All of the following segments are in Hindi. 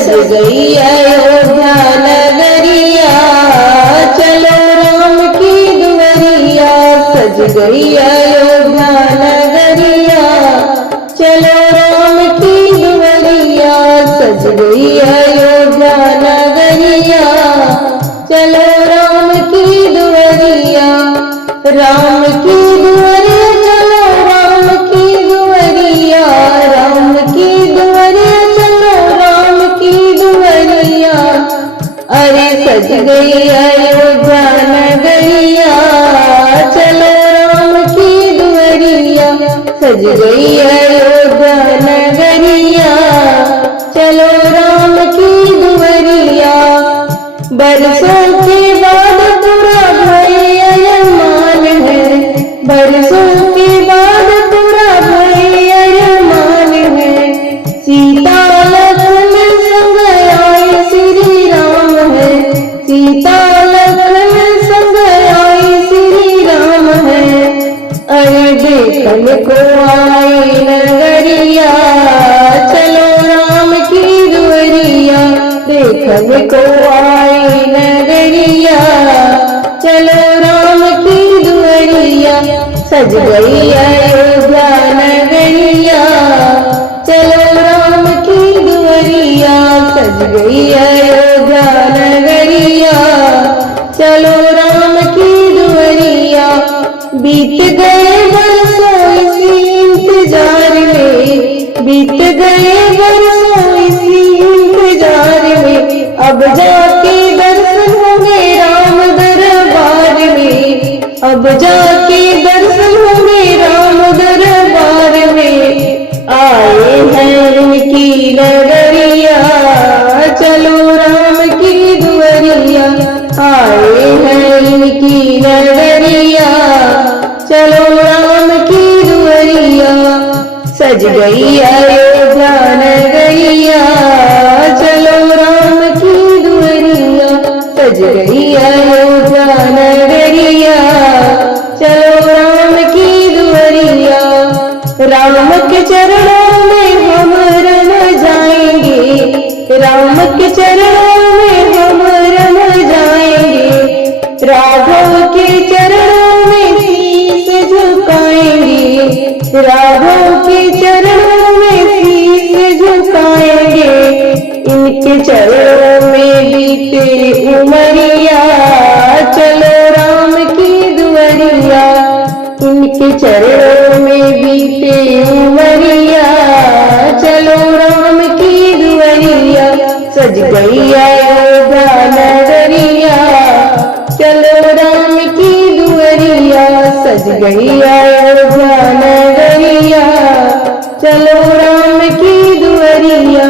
सज गई अयोध्या नगरिया, चलो राम की दुआरिया। सज गई अयोध्या नगरिया, चलो राम की दुआरिया। सज गई अयोध्या नगरिया, चलो राम की दुआरिया। राम की दुआरिया चलो राम की दुआरिया, राम की दुआरिया चलो राम की दुआरिया। अरे सज गई अयोध्या नगरिया, चलो राम की दुआरिया। सज गई अयोध्या नगरिया, चलो राम की दुआरिया। बरसों के बाद पूरा भय अरमान है, बरसों के बाद पूरा भय अरमान है। सीता लक्ष्मण संग आए श्री राम है, सीता लक्ष्मण संग आए श्री राम है। अरे देखन को आए नगरिया, चलो राम की दुआरिया। देखन को आए नगरिया, चलो राम की दुआरिया। सज गई अयोध्या नगरिया, चलो राम की दुआरिया। सज गई अयोध्या नगरिया, चलो राम की दुआरिया। बीत गए बरसों इसी इंतजार में, बीत गए बरसों इसी इंतजार में। अब जाके दर्शन होंगे राम दरबार में, अब जाके दर्शन होंगे राम दरबार में। आए हैं इनकी नगरिया, चलो राम की दुआरिया। आए हैं इनकी नगरिया, चलो राम की दुआरिया। सज गई अयोध्या नगरिया, चलो राम की दुआरिया। सज गई अयोध्या नगरिया, चलो राम की दुआरिया। राम के चरणों में हम रम जाएंगे, राम के चरणों में हम रम जाएंगे। राघव के चरणों में शीश झुकाएंगे, राघव के चरणों में शीश झुकाएंगे। इनके चरणों में बीते उमरिया, चलो राम की दुआरिया। इनके चरणों में बीते उमरिया, चलो राम की दुआरिया। सज गई अयोध्या नगरिया, चलो राम की दुआरिया। सज गई अयोध्या नगरिया, चलो राम की दुआरिया।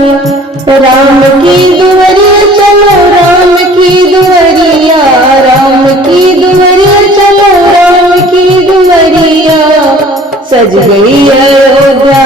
राम की दुआरिया चलो राम की दुआरिया, राम की दुआरिया चलो राम की दुआरिया। सज गई अयोध्या